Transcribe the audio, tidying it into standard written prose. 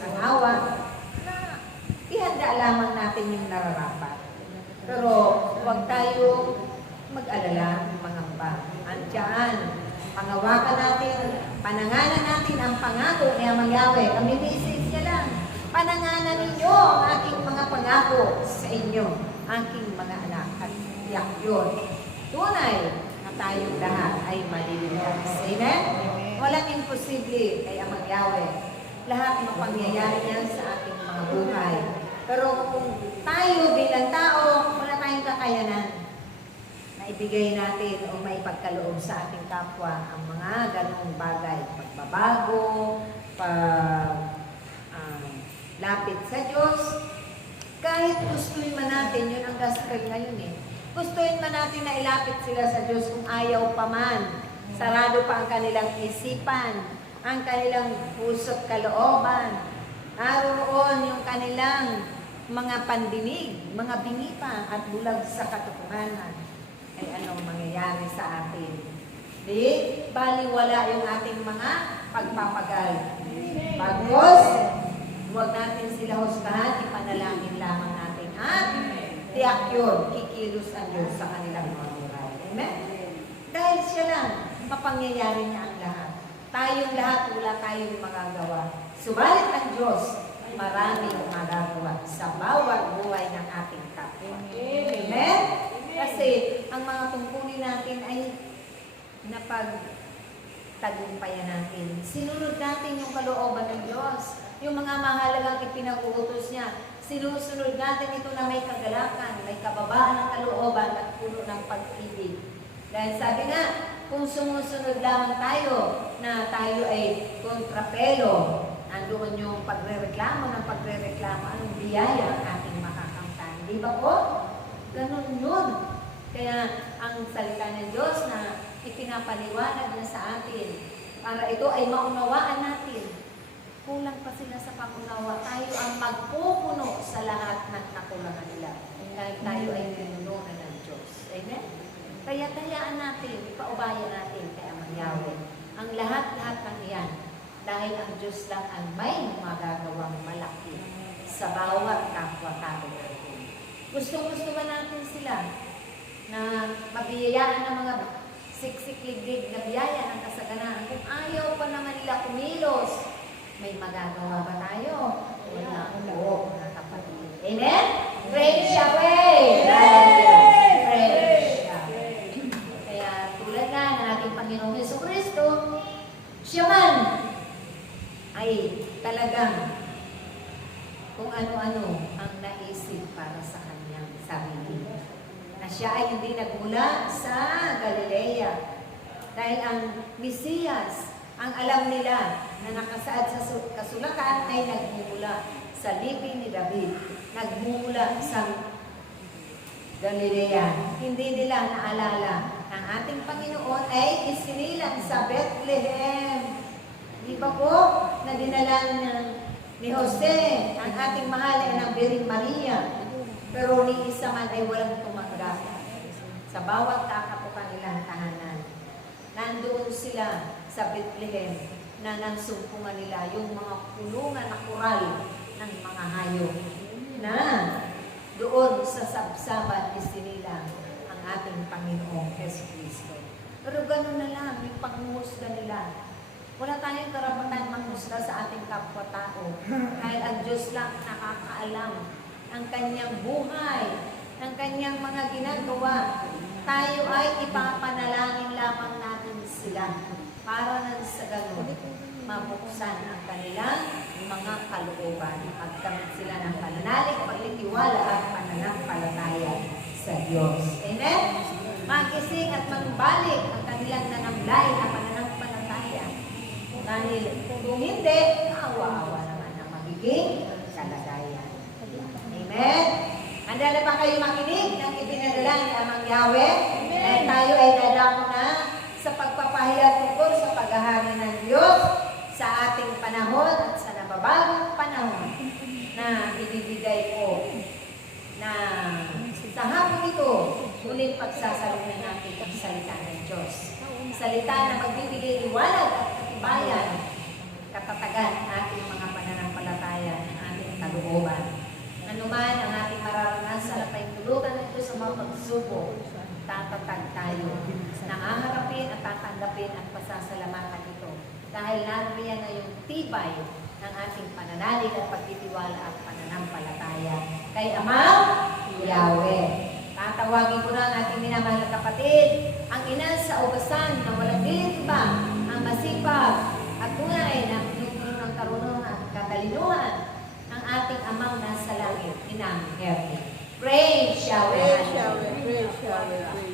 asawa, na ihanda lamang natin yung nararapat. Pero huwag tayo mag-alala, mangamba. Andiyan, pangawakan natin, pananganan natin ang pangako ni Amang Yahweh. Kami message niya lang. Pananganan ninyo ang aking mga pangako sa inyo, aking mga anak. At tiyak yun. Tunay na tayong lahat ay maliligtas. Amen? Walang imposible kay Amang Yahweh. Lahat mapangyayari yan sa ating mga buhay. Pero kung tayo bilang tao, wala tayong kakayanan na ibigay natin o maipagkaloob sa ating kapwa ang mga ganong bagay. Pagbabago, lapit sa Diyos. Kahit gustuin man natin, yun ang gospel ngayon eh. Gustuin man natin na ilapit sila sa Diyos kung ayaw pa man. Sarado pa ang kanilang isipan, ang kanilang puso't kalooban. Naroon yung kanilang mga pandinig, mga bingi pa at bulag sa katotohanan. Ay anong mangyayari sa atin? Di, baliwala yung ating mga pagpapagal. Bagos, huwag natin sila husgahan, ipanalangin lamang natin. At tiyak yun, kikilos ang Diyos sa kanilang mga buhay. Amen? Dahil siya lang, mapangyayari niya ang lahat. Tayong lahat, wala tayong magagawa. Subalit ang Diyos, maraming magagawa sa bawat buhay ng ating kapwa. Amen? Kasi ang mga tungkulin natin ay napagtagumpayan natin. Sinunod natin yung kalooban ng Diyos. Yung mga mahalagang ipinag-uutos niya. Sinusunod natin ito na may kagalakan, may kababaan ng kalooban at puno ng pag-ibig. Dahil sabi nga, kung sumusunod lamang tayo na tayo ay kontrapelo, nandoon yung pagre-reklamo ng pagre-reklamo, anong biyaya ang ating makakamtan. Di ba po? Ganun yun. Kaya ang salita ng Diyos na ipinapaliwanag niya sa atin, para ito ay maunawaan natin. Kulang pa sila sa pangunawa. Tayo ang magpupuno sa lahat ng nakulangan nila. Dahil tayo ay pinuno na ng Diyos. Amen? Kaya tayaan natin, ipaubaya natin kay Amang Yahweh ang lahat-lahat ng iyan. Dahil ang Diyos lang ang may magagawang malaki sa bawat kapwa-tao natin. Gusto ba natin sila na mabiyayaan ng mga siksik-liglig na biyaya ng kasaganaan? Kung ayaw pa naman nila kumilos, may magagawa ba tayo? Wala po, mga kapatid. Amen? Praise Yahweh! Praise Yahweh! Kaya tulad nga ng ating Panginoong Jesucristo, siya man ay talagang kung ano-ano ang naisip para sa kanyang sarili. Na siya ay hindi nagmula sa Galilea. Dahil ang Mesiyas, ang alam nila na nakasaad sa kasulatan ay nagmumula sa libing ni David. Nagmumula sa Galilea. Hindi nila naalala ang ating Panginoon ay isinilang sa Bethlehem. Di ba po? Na dinala ni Jose, ang ating mahal ay ng Birheng Maria. Pero ni isa man ay walang tumanggap. Sa bawat kakapukan nilang tahanan. Nandoon sila sa Bethlehem na nagsumpungan nila yung mga kulungan na kural ng mga hayop na doon sa sabsaban isinilang ang ating Panginoong Jesucristo. Pero gano'n na lang, yung pangmusga nila. Wala tayong karapatan mangmusga sa ating kapwa-tao dahil ang Diyos lang nakakaalam ang kanyang buhay, ang kanyang mga ginagawa. Tayo ay ipapanalangin lamang natin sila para na sa ganun mabuksan ang kanilang mga kalooban. Magkamit sila ng pananalig, pagtitiwala at pananampalataya sa Diyos. Amen? Magising at magbalik ang kanilang nanamlay na pananampalataya. Dahil kung hindi, awa-awa naman ang magiging kalagayan. Amen? Handa na ba kayo makinig ng ipinadala ni Amang Yahweh? Dahil tayo ay dadako na sa pagpapahayag tungkol sa paghahari ng Diyos sa ating panahon at sa nababagong panahon na ibibigay ko na sa hapon ito, ulit pagsasaluhin natin ang salita ng Diyos. Salita na magbibigay liwanag at katibayan, katatagan ating mga pananampalataya. dahil nariyan na yung tibay ng ating pananalig at pagtitiwala at pananampalataya kay Amang Yahweh. Tatawagin ko na ang ating minamahal na kapatid, ang ina sa ugasan na walang iba, ang masipag at tunay na pinupuno ng karunungan at katalinuhan, ang ating amang nasa langit, Inang Hermie. Praise Yahweh! Praise Yahweh, praise Yahweh, praise